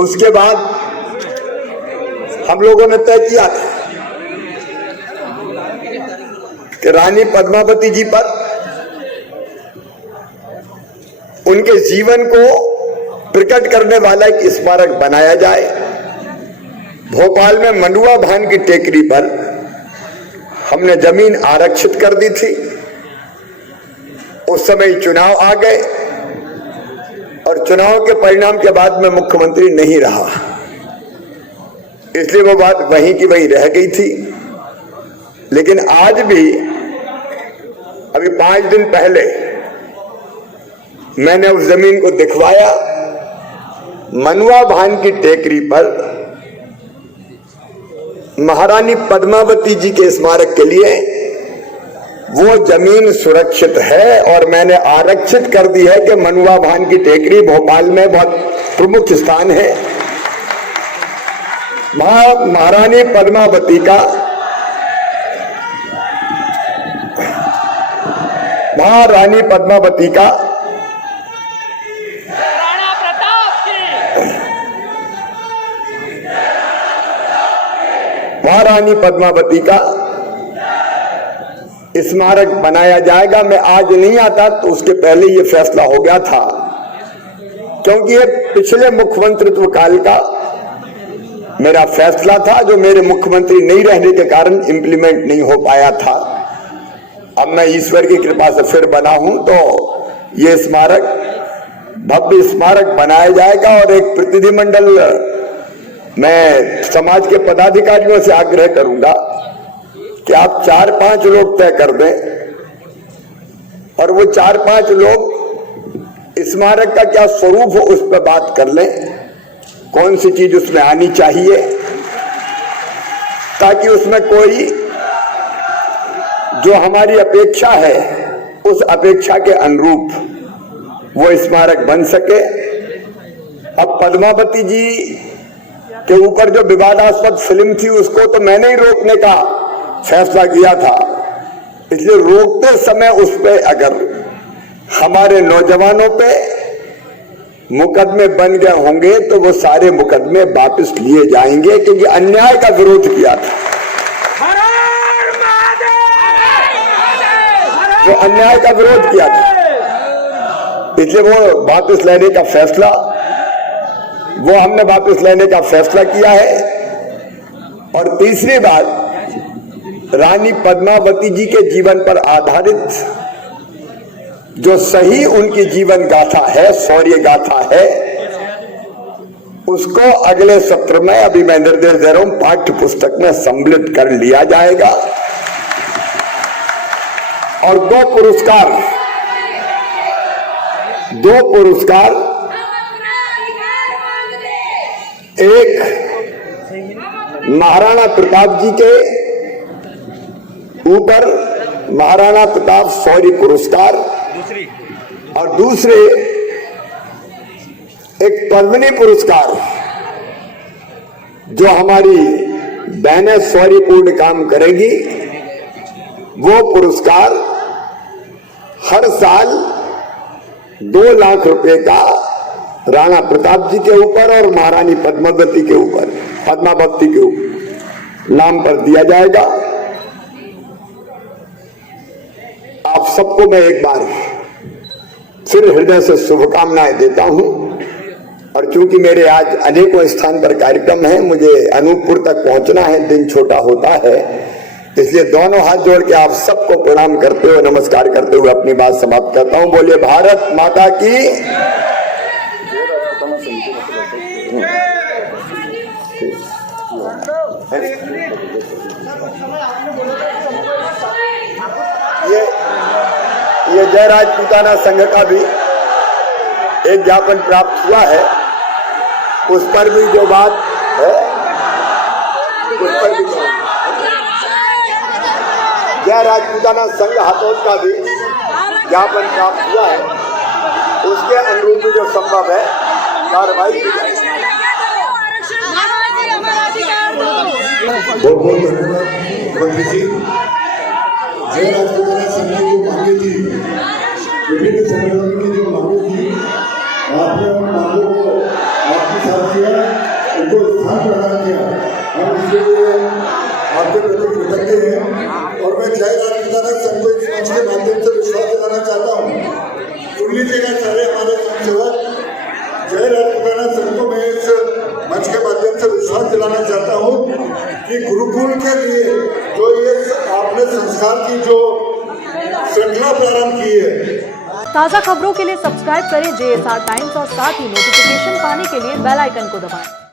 उसके बाद हम लोगों ने तय किया था कि रानी पद्मावती जी पर उनके जीवन को प्रकट करने वाला एक स्मारक बनाया जाए। भोपाल में मंडुआ भान की टेकरी पर हमने जमीन आरक्षित कर दी थी। उस समय चुनाव आ गए और चुनाव के परिणाम के बाद मैं मुख्यमंत्री नहीं रहा, इसलिए वो बात वहीं की वहीं रह गई थी। लेकिन आज भी अभी 5 दिन पहले मैंने उस जमीन को दिखवाया। मनुआ भान की टेकरी पर महारानी पद्मावती जी के स्मारक के लिए वो जमीन सुरक्षित है और मैंने आरक्षित कर दी है कि मनुआ भान की टेकरी भोपाल में बहुत प्रमुख स्थान है। महारानी पद्मावती का महारानी पद्मावती का महारानी पद्मावती का स्मारक बनाया जाएगा। मैं आज नहीं आता तो उसके पहले ये फैसला हो गया था, क्योंकि ये पिछले मुख्यमंत्रित्व काल का मेरा फैसला था जो मेरे मुख्यमंत्री नहीं रहने के कारण इंप्लीमेंट नहीं हो पाया था। अब मैं ईश्वर की कृपा से फिर बना हूं तो ये स्मारक भव्य स्मारक बनाया जाएगा। और एक प्रतिनिधिमंडल मैं समाज के पदाधिकारियों से आग्रह करूंगा कि आप 4-5 लोग तय कर दें और वो 4-5 लोग स्मारक का क्या स्वरूप हो उस पर बात कर लें, कौन सी चीज उसमें आनी चाहिए, ताकि उसमें कोई जो हमारी अपेक्षा है उस अपेक्षा के अनुरूप वो स्मारक बन सके। अब पद्मावती जी के ऊपर जो विवादास्पद फिल्म थी उसको तो मैंने ही रोकने का फैसला किया था, इसलिए रोकते समय उस पे अगर हमारे नौजवानों पे मुकदमे बन गए होंगे तो वो सारे मुकदमे वापस लिए जाएंगे, क्योंकि अन्याय का विरोध किया था। जो अन्याय का विरोध किया था, इसलिए वो वापस लेने का फैसला हमने वापस लेने का फैसला किया है। और तीसरी बात, रानी पद्मावती जी के जीवन पर आधारित जो सही उनकी जीवन गाथा है, शौर्य गाथा है, उसको अगले सत्र में अभी मैं निर्देश दे रहा हूं पाठ्य पुस्तक में सम्मिलित कर लिया जाएगा। और 2 पुरस्कार एक महाराणा प्रताप जी के ऊपर महाराणा प्रताप शौर्य पुरस्कार और दूसरे एक पद्मिनी पुरस्कार जो हमारी बहनें शौर्यपूर्ण काम करेंगी, वो पुरस्कार हर साल 2 लाख रुपए का राणा प्रताप जी के ऊपर और महारानी पद्मावती के ऊपर नाम पर दिया जाएगा। आप सबको मैं एक बार फिर हृदय से शुभकामनाएं देता हूं। और चूंकि मेरे आज अनेकों स्थान पर कार्यक्रम है, मुझे अनूपपुर तक पहुंचना है, दिन छोटा होता है, इसलिए दोनों हाथ जोड़ के आप सबको प्रणाम करते हुए, नमस्कार करते हुए अपनी बात समाप्त करता हूं। बोलिए भारत माता की। ये जय राजपूताना संघ का भी एक ज्ञापन प्राप्त हुआ है, उस पर भी जो बात है उस पर भी जय राजपूताना संघ हाथोद का भी ज्ञापन प्राप्त हुआ है, उसके अनुरूप भी जो संभव है कार्रवाई की जाएगी। बहुत बहुत धन्यवाद मंत्री जी। जय राजपूताना संघ की जो मांगे थी, विभिन्न संगठनों की जो मांगे थी, आपने उन मांगों को उनको स्थान प्रदान किया, हम इसके लिए आपके प्रति कृतज्ञ हैं। और मैं जय राजपूताना संघ को इस मंच के माध्यम से विश्वास दिलाना चाहता हूँ। सुन लीजिएगा सारे हमारे संघ, जय राजपूताना संघ को मैं इस मंच के माध्यम से विश्वास दिलाना चाहता हूँ कि गुरुकुल के लिए जो ये आपने संस्कार की जो श्रृंखला प्रारंभ की है। ताज़ा खबरों के लिए सब्सक्राइब करें JSR टाइम्स और साथ ही नोटिफिकेशन पाने के लिए बेल आइकन को दबाएं।